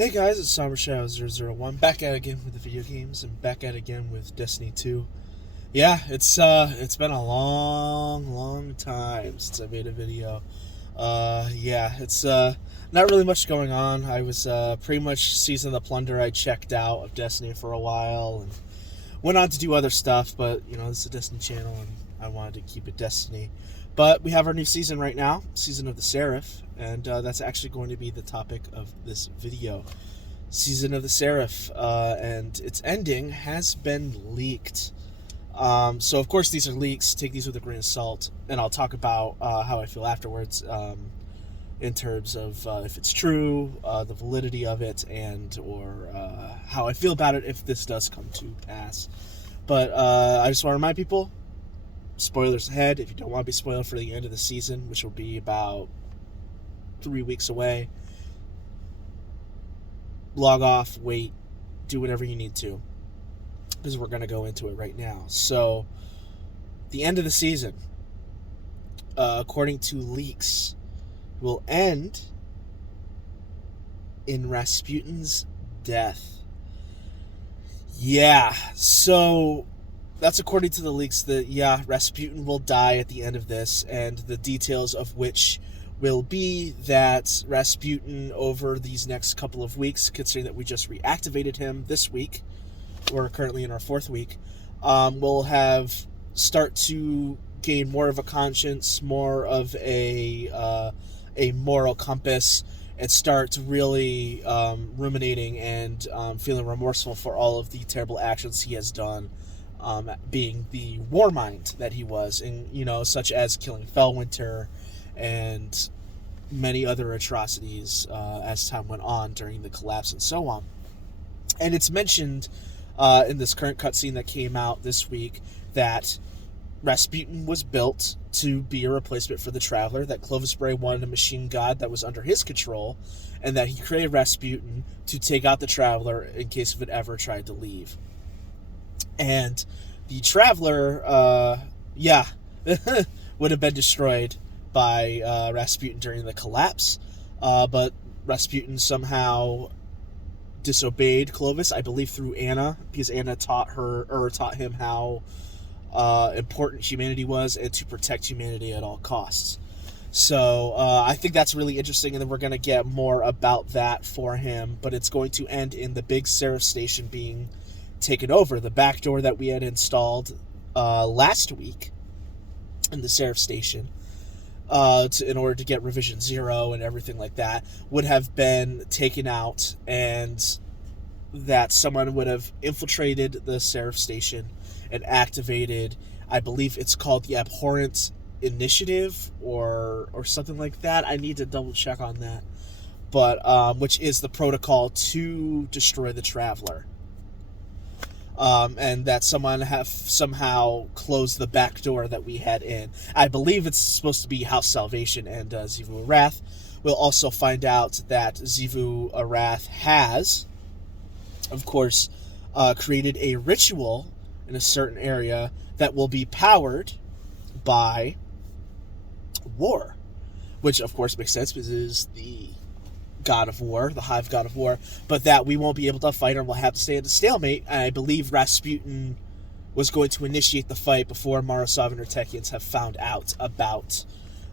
Hey guys, it's SomberShadow001, back at it again with the video games, and back at it again with Destiny 2. Yeah, it's been a long time since I made a video. It's not really much going on. I was pretty much Season of the Plunder. I checked out of Destiny for a while and went on to do other stuff, but this is a Destiny channel and I wanted to keep it Destiny. But we have our new season right now, Season of the Seraph, and that's actually going to be the topic of this video. Season of the Seraph, and its ending has been leaked. So of course these are leaks, take these with a grain of salt, and I'll talk about how I feel afterwards, in terms of if it's true, the validity of it, or how I feel about it if this does come to pass. But I just want to remind people, spoilers ahead. If you don't want to be spoiled for the end of the season, which will be about 3 weeks away, log off, wait, do whatever you need to, because we're going to go into it right now. So, the end of the season, according to leaks, will end in Rasputin's death. Yeah, so that's according to the leaks that, Rasputin will die at the end of this, and the details of which will be that Rasputin, over these next couple of weeks, considering that we just reactivated him this week, we're currently in our 4th week, will start to gain more of a conscience, more of a moral compass, and start really ruminating and feeling remorseful for all of the terrible actions he has done. Being the war mind that he was, and such as killing Fellwinter and many other atrocities as time went on during the collapse and so on. And it's mentioned in this current cutscene that came out this week that Rasputin was built to be a replacement for the Traveler, that Clovis Bray wanted a machine god that was under his control, and that he created Rasputin to take out the Traveler in case if it ever tried to leave. And the Traveler, would have been destroyed by Rasputin during the collapse, but Rasputin somehow disobeyed Clovis, I believe through Anna, because Anna taught him how important humanity was and to protect humanity at all costs. So I think that's really interesting, and then we're going to get more about that for him, but it's going to end in the big Seraph station being taken over. The backdoor that we had installed last week in the Seraph station in order to get Revision 0 and everything like that would have been taken out, and that someone would have infiltrated the Seraph station and activated, I believe it's called the Abhorrent Initiative or something like that. I need to double check on that. But which is the protocol to destroy the Traveler. And that someone have somehow closed the back door that we had in. I believe it's supposed to be House Salvation and Xivu Arath. We'll also find out that Xivu Arath has, of course, created a ritual in a certain area that will be powered by war, which of course makes sense because it is the god of war, the Hive god of war, but that we won't be able to fight or we'll have to stay at a stalemate. And I believe Rasputin was going to initiate the fight before Marasov and her Techians have found out about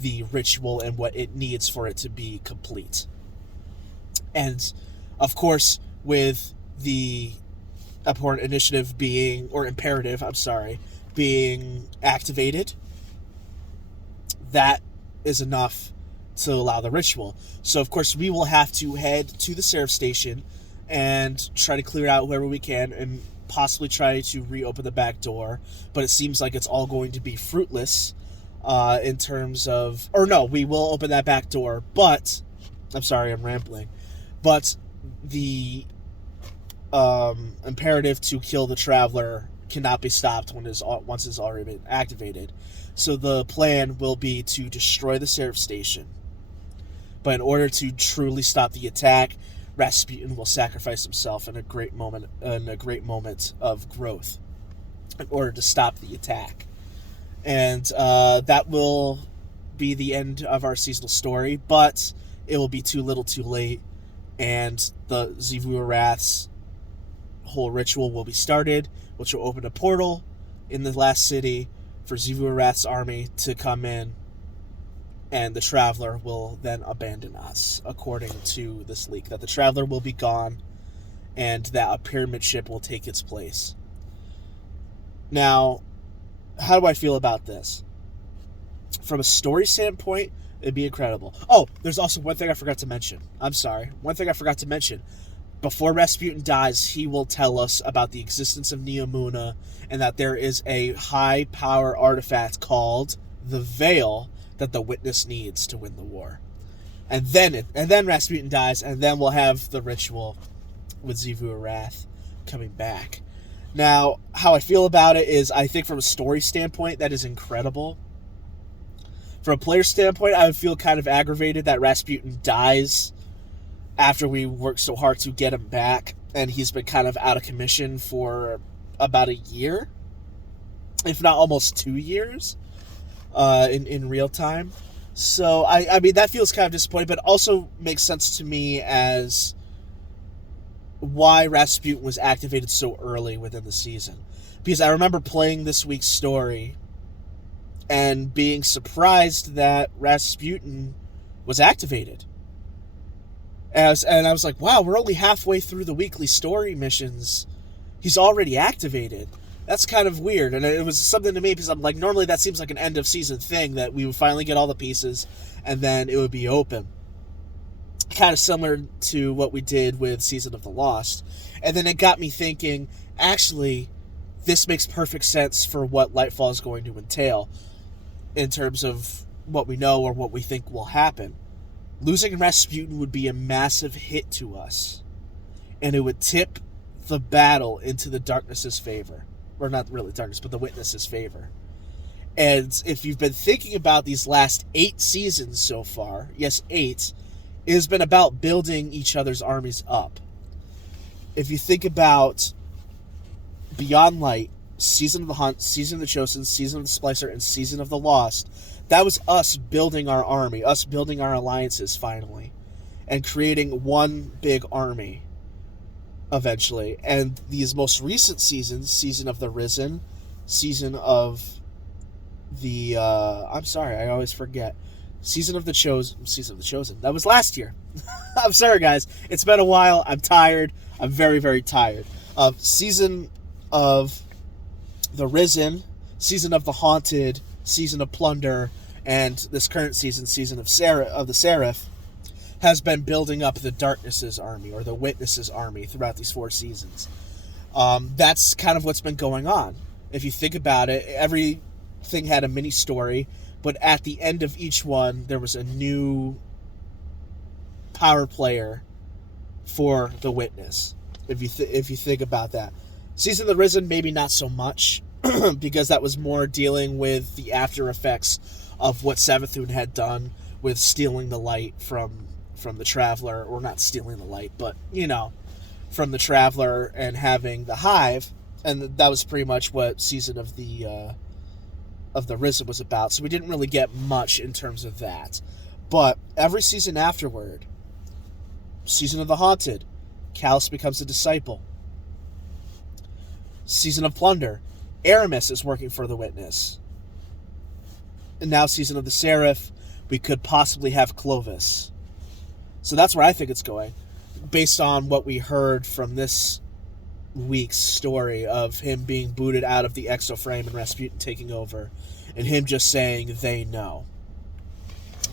the ritual and what it needs for it to be complete. And of course, with the Abhorrent Initiative being activated, that is enough to allow the ritual. So of course we will have to head to the Seraph station and try to clear out wherever we can and possibly try to reopen the back door, but it seems like it's all going to be fruitless in terms of, or no, we will open that back door, but I'm sorry, I'm rambling, but the imperative to kill the Traveler cannot be stopped once it's already been activated. So the plan will be to destroy the Seraph station. But in order to truly stop the attack, Rasputin will sacrifice himself in a great moment of growth in order to stop the attack. And that will be the end of our seasonal story, but it will be too little too late and the Xivu Arath's whole ritual will be started, which will open a portal in the last city for Xivu Arath's army to come in, and the Traveler will then abandon us, according to this leak, that the Traveler will be gone and that a pyramid ship will take its place. Now, how do I feel about this? From a story standpoint, it'd be incredible. Oh, there's also one thing I forgot to mention. I'm sorry. One thing I forgot to mention. Before Rasputin dies, he will tell us about the existence of Neomuna and that there is a high-power artifact called the Veil that the Witness needs to win the war. And then Rasputin dies, and then we'll have the ritual with Xivu Arath coming back. Now, how I feel about it is, I think from a story standpoint, that is incredible. From a player standpoint, I would feel kind of aggravated that Rasputin dies after we worked so hard to get him back, and he's been kind of out of commission for about a year, if not almost 2 years, in real time. So, I mean, that feels kind of disappointing, but also makes sense to me as why Rasputin was activated so early within the season. Because I remember playing this week's story and being surprised that Rasputin was activated. And I was like, wow, we're only halfway through the weekly story missions. He's already activated. That's kind of weird. And it was something to me because I'm like, normally that seems like an end of season thing, that we would finally get all the pieces and then it would be open. Kind of similar to what we did with Season of the Lost. And then it got me thinking, actually, this makes perfect sense for what Lightfall is going to entail in terms of what we know or what we think will happen. Losing Rasputin would be a massive hit to us, and it would tip the battle into the Darkness's favor. Or not really Darkness, but the Witness's favor. And if you've been thinking about these last 8 seasons so far, yes, 8, it has been about building each other's armies up. If you think about Beyond Light, Season of the Hunt, Season of the Chosen, Season of the Splicer, and Season of the Lost, that was us building our army, us building our alliances finally, and creating one big army eventually. And these most recent seasons, Season of the Risen, Season of the I'm sorry, I always forget. Season of the Chosen. That was last year. I'm sorry, guys. It's been a while. I'm tired. I'm very, very tired. Season of the Risen, Season of the Haunted, Season of Plunder, and this current season, Season of the Seraph, has been building up the Darkness's army, or the Witness's army, throughout these 4 seasons. That's kind of what's been going on. If you think about it, everything had a mini story, but at the end of each one, there was a new power player for the Witness. If you think about that, Season of the Risen, maybe not so much, because that was more dealing with the after effects of what Savathun had done with stealing the light from the Traveler, or not stealing the light, but from the Traveler and having the Hive, and that was pretty much what Season of the Risen was about. So we didn't really get much in terms of that. But every season afterward, Season of the Haunted, Callus becomes a disciple. Season of Plunder, Aramis is working for the Witness. And now Season of the Seraph, we could possibly have Clovis. So that's where I think it's going, based on what we heard from this week's story of him being booted out of the exoframe and Rasputin taking over, and him just saying, they know.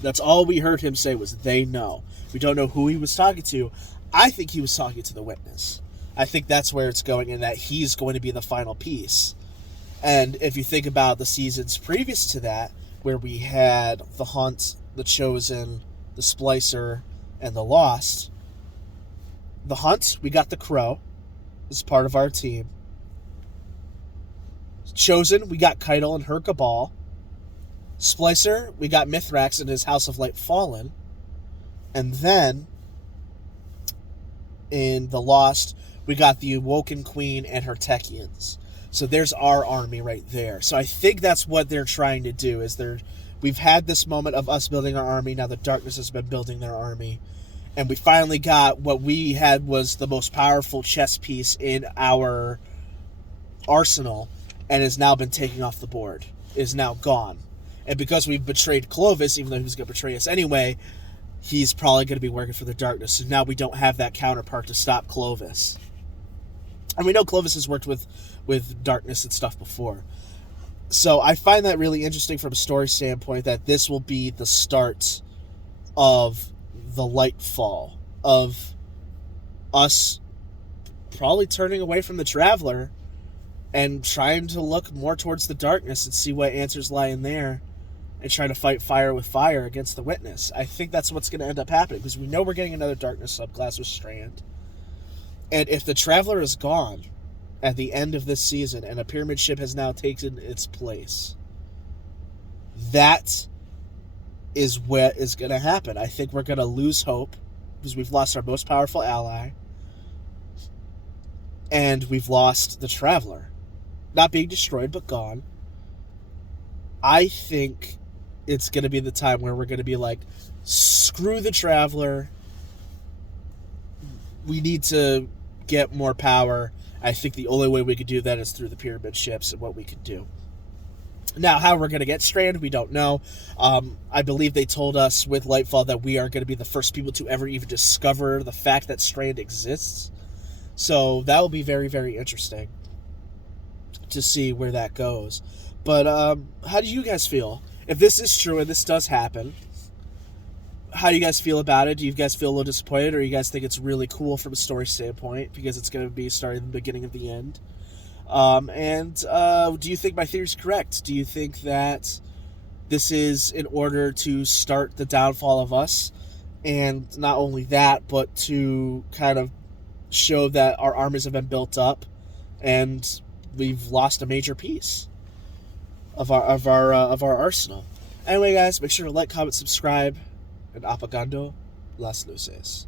That's all we heard him say, was they know. We don't know who he was talking to. I think he was talking to the Witness. I think that's where it's going, and that he's going to be the final piece. And if you think about the seasons previous to that, where we had the Hunt, the Chosen, the Splicer, and the Lost. The Hunt, we got the Crow as part of our team. Chosen, we got Keitel and her Cabal. Splicer, we got Mithrax and his House of Light Fallen. And then, in the Lost, we got the Awoken Queen and her Techians. So there's our army right there. So I think that's what they're trying to do, is we've had this moment of us building our army, now the Darkness has been building their army, And we finally got what we had was the most powerful chess piece in our arsenal, and has now been taken off the board, is now gone. And because we've betrayed Clovis, even though he was going to betray us anyway, he's probably going to be working for the darkness. So now we don't have that counterpart to stop Clovis. And we know Clovis has worked with darkness and stuff before. So I find that really interesting from a story standpoint, that this will be the start of the Lightfall, of us probably turning away from the Traveler and trying to look more towards the darkness and see what answers lie in there, and try to fight fire with fire against the Witness. I think that's what's going to end up happening, because we know we're getting another darkness subclass with Strand. And if the Traveler is gone at the end of this season and a pyramid ship has now taken its place, that is what is going to happen. I think we're going to lose hope, because we've lost our most powerful ally, and we've lost the Traveler. Not being destroyed, but gone. I think it's going to be the time where we're going to be like, screw the Traveler. We need to get more power. I think the only way we could do that is through the pyramid ships and what we could do. Now, how we're going to get Strand, we don't know. I believe they told us with Lightfall that we are going to be the first people to ever even discover the fact that Strand exists. So that will be very, very interesting to see where that goes. But how do you guys feel? If this is true and this does happen, how do you guys feel about it? Do you guys feel a little disappointed, or you guys think it's really cool from a story standpoint because it's going to be starting at the beginning of the end? Do you think my theory is correct? Do you think that this is in order to start the downfall of us? And not only that, but to kind of show that our armies have been built up and we've lost a major piece of our arsenal. Anyway, guys, make sure to like, comment, subscribe, and apagando las luces.